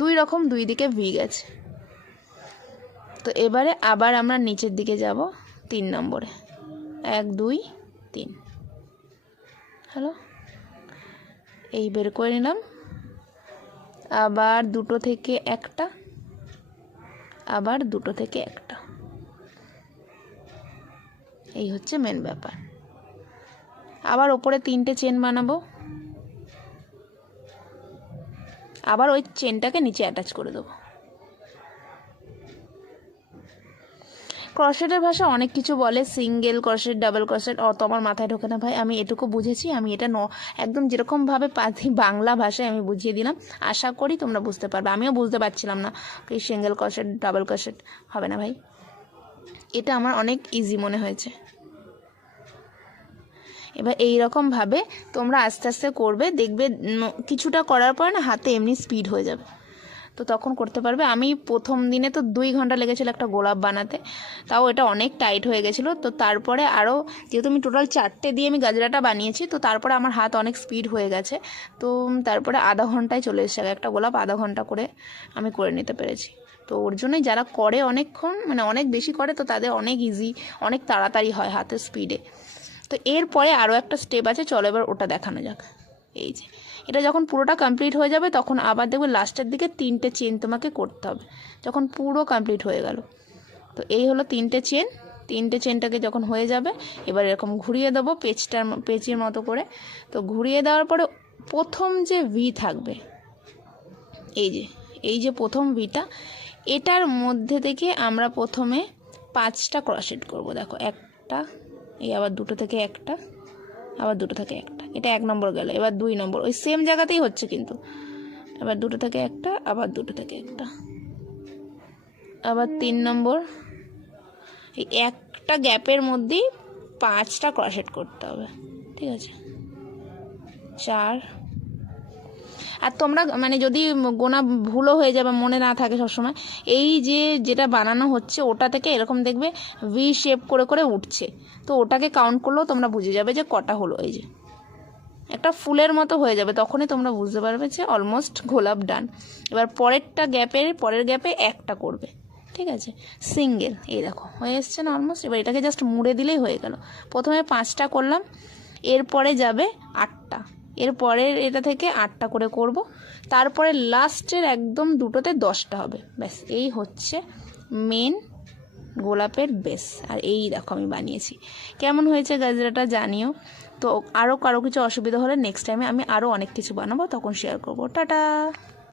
দুই রকম দুই দিকে ভি গেছে। তো এবারে আবার আমরা নিচের দিকে যাব 3 নম্বরে, 1 2 3। হ্যালো, এই বের করে নিলাম। আবার দুটো থেকে একটা, আবার দুটো থেকে একটা, এই হচ্ছে মেন ব্যাপার। আবার ওপরে 3টে চেন বানাবো, আবার ওই চেনটাকে নিচে অ্যাটাচ করে দেবো। ক্রোশেটের ভাষা অনেক কিছু বলে, সিঙ্গেল ক্রোশেট, ডাবল ক্রোশেট, অত আমার মাথায় ঢোকে না ভাই। আমি এটুকু বুঝেছি, আমি এটা একদম যেরকমভাবে বাংলা ভাষায় আমি বুঝিয়ে দিলাম, আশা করি তোমরা বুঝতে পারবে। আমিও বুঝতে পারছিলাম না কি সিঙ্গেল ক্রোশেট ডাবল ক্রোশেট হবে না ভাই, এটা আমার অনেক ইজি মনে হয়েছে। এবার এই রকমভাবে তোমরা আস্তে আস্তে করবে, দেখবে কিছুটা করার পর না হাতে এমনি স্পিড হয়ে যাবে, তো তখন করতে পারবে। আমি প্রথম দিনে তো 2 ঘন্টা লেগেছিল একটা গোলাপ বানাতে, তাও এটা অনেক টাইট হয়ে গেছিলো। তো তারপরে আরও, যেহেতু আমি টোটাল 4টে দিয়ে আমি গাজরাটা বানিয়েছি, তো তারপরে আমার হাত অনেক স্পিড হয়ে গেছে। তো তারপরে আধা ঘন্টায় চলে এসেছে, একটা গোলাপ আধা ঘন্টা করে আমি করে নিতে পেরেছি। তো ওর জন্যই যারা করে অনেকক্ষণ, মানে অনেক বেশি করে, তো তাদের অনেক ইজি, অনেক তাড়াতাড়ি হয় হাতের স্পিডে। তো এরপরে আরও একটা স্টেপ আছে, চলো এবার ওটা দেখানো যাক। এই যে এটা যখন পুরোটা কমপ্লিট হয়ে যাবে, তখন আবার দেখবে লাস্টের দিকে 3টে চেন তোমাকে করতে হবে, যখন পুরো কমপ্লিট হয়ে গেল। তো এই হলো 3টে চেন। 3টে চেনটাকে যখন হয়ে যাবে, এবার এরকম ঘুরিয়ে দেবো পেঁচের মতো করে। তো ঘুরিয়ে দেওয়ার পরে প্রথম যে ভি থাকবে, এই যে প্রথম ভিটা, এটার মধ্যে থেকে আমরা প্রথমে 5টা ক্রোশেট করব। দেখো, একটা, এই আবার দুটো থেকে একটা, আবার দুটো থেকে একটা, এটা 1 নম্বর গেল। এবার 2 নম্বর, ওই সেম জায়গাতেই হচ্ছে কিন্তু, এবার দুটো থেকে একটা, আবার দুটো থেকে একটা, আবার 3 নম্বর। এই একটা গ্যাপের মধ্যেই 5টা ক্রোশেট করতে হবে, ঠিক আছে? 4। আর তোমরা মানে যদি গোনা ভুলও হয়ে যাবে, মনে না থাকে সবসময়, এই যেটা বানানো হচ্ছে ওটা থেকে এরকম দেখবে ভি শেপ করে করে উঠছে, তো ওটাকে কাউন্ট করলেও তোমরা বুঝে যাবে যে কটা হলো। এই যে একটা ফুলের মতো হয়ে যাবে, তখনই তোমরা বুঝতে পারবে যে অলমোস্ট গোলাপ ডান। এবার পরের গ্যাপে একটা করবে, ঠিক আছে, সিঙ্গেল। এই দেখো হয়ে এসছে না অলমোস্ট। এবার এটাকে জাস্ট মুড়ে দিলেই হয়ে গেল। প্রথমে 5টা করলাম, এরপরে যাবে 8টা, এরপরের এটা থেকে 8টা করে করব, তারপরে লাস্টের একদম দুটোতে 10টা হবে। ব্যাস, এই হচ্ছে মেন গোলাপের বেস। আর এই দেখো আমি বানিয়েছি। কেমন হয়েছে গাজরাটা জানিও। তো আরও কারো কিছু অসুবিধা হলে নেক্সট টাইমে আমি আরও অনেক কিছু বানাবো, তখন শেয়ার করবো। টাটা।